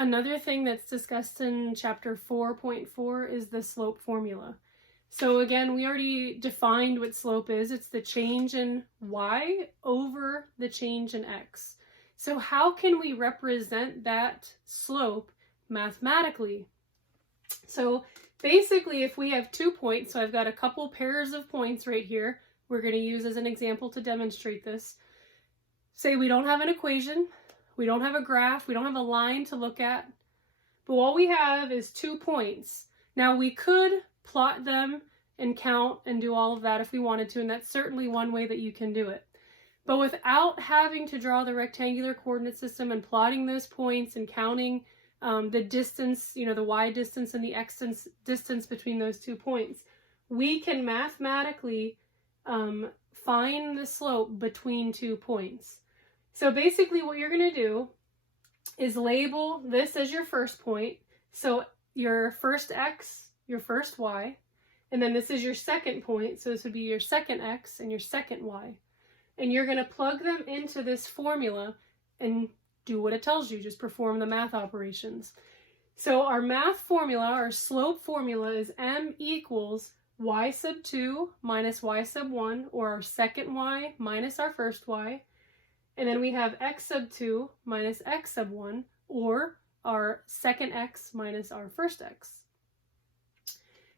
Another thing that's discussed in chapter 4.4 is the slope formula. So again, we already defined what slope is. It's the change in y over the change in x. So how can we represent that slope mathematically? So basically, if we have 2 points, so I've got a couple pairs of points right here, we're going to use as an example to demonstrate this. Say we don't have an equation, we don't have a graph, we don't have a line to look at, but all we have is 2 points. Now we could plot them and count and do all of that if we wanted to, and that's certainly one way that you can do it. But without having to draw the rectangular coordinate system and plotting those points and counting the distance, the y distance and the x distance between those 2 points, we can mathematically find the slope between 2 points. So basically what you're going to do is label this as your first point. So your first x, your first y, and then this is your second point. So this would be your second x and your second y. And you're going to plug them into this formula and do what it tells you. Just perform the math operations. So our math formula, our slope formula, is m equals y sub 2 minus y sub 1, or our second y minus our first y. And then we have x sub 2 minus x sub 1, or our second x minus our first x.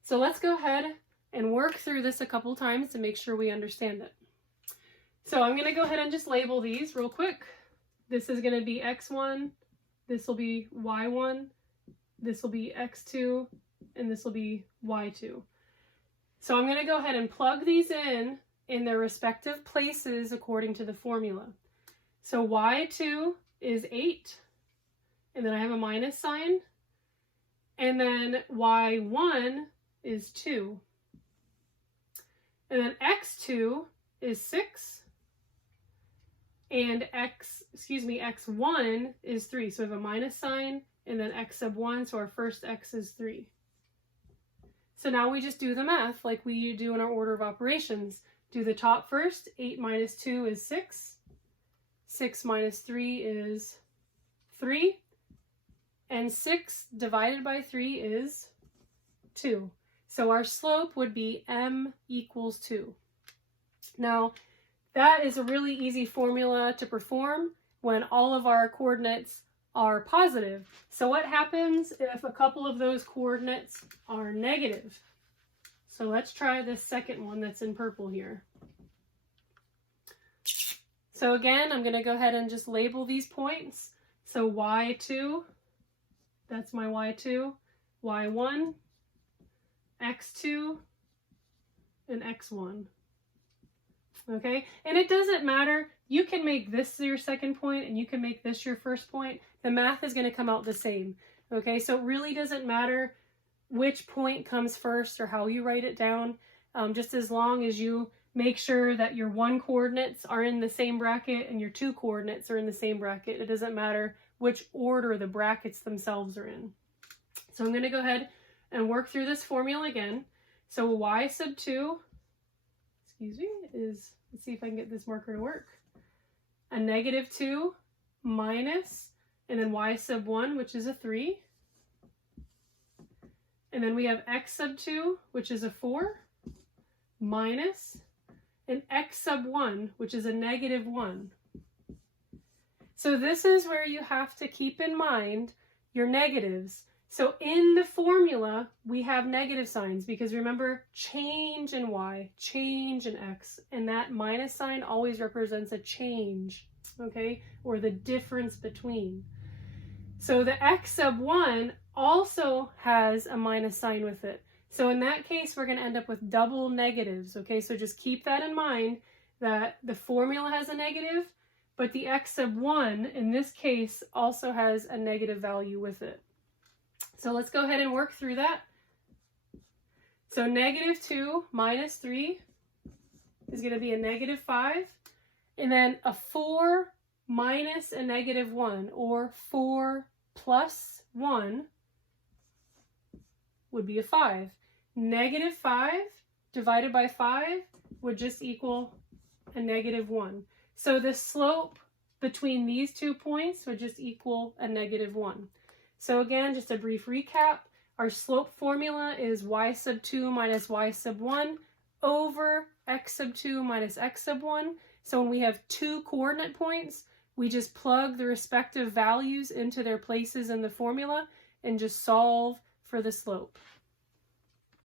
So let's go ahead and work through this a couple times to make sure we understand it. So I'm going to go ahead and just label these real quick. This is going to be x1, this will be y1, this will be x2, and this will be y2. So I'm going to go ahead and plug these in their respective places according to the formula. So y2 is 8, and then I have a minus sign, and then y1 is 2, and then x2 is 6, and x1 is 3. So I have a minus sign, and then x sub 1, so our first x is 3. So now we just do the math like we do in our order of operations. Do the top first. 8 minus 2 is 6. 6 minus 3 is 3. And 6 divided by 3 is 2. So our slope would be m equals 2. Now, that is a really easy formula to perform when all of our coordinates are positive. So what happens if a couple of those coordinates are negative? So let's try this second one that's in purple here. So again, I'm going to go ahead and just label these points. So y2, that's my y2, y1, x2, and x1. Okay, and it doesn't matter. You can make this your second point and you can make this your first point. The math is going to come out the same. Okay, so it really doesn't matter which point comes first or how you write it down, just as long as you make sure that your 1 coordinates are in the same bracket and your 2 coordinates are in the same bracket. It doesn't matter which order the brackets themselves are in. So I'm going to go ahead and work through this formula again. So y sub 2, is, let's see if I can get this marker to work, a negative 2 minus, and then y sub 1, which is a 3. And then we have x sub 2, which is a 4, minus, and x sub 1, which is a negative 1. So this is where you have to keep in mind your negatives. So in the formula, we have negative signs because remember, change in y, change in x, and that minus sign always represents a change, okay, or the difference between. So the x sub 1 also has a minus sign with it. So in that case, we're going to end up with double negatives, okay? So just keep that in mind, that the formula has a negative, but the x sub 1, in this case, also has a negative value with it. So let's go ahead and work through that. So negative 2 minus 3 is going to be a negative 5, and then a 4 minus a negative 1, or 4 plus 1, would be a 5. Negative 5 divided by 5 would just equal a negative 1. So the slope between these 2 points would just equal a negative 1. So again, just a brief recap. Our slope formula is y sub 2 minus y sub 1 over x sub 2 minus x sub 1. So when we have two coordinate points, we just plug the respective values into their places in the formula and just solve for the slope.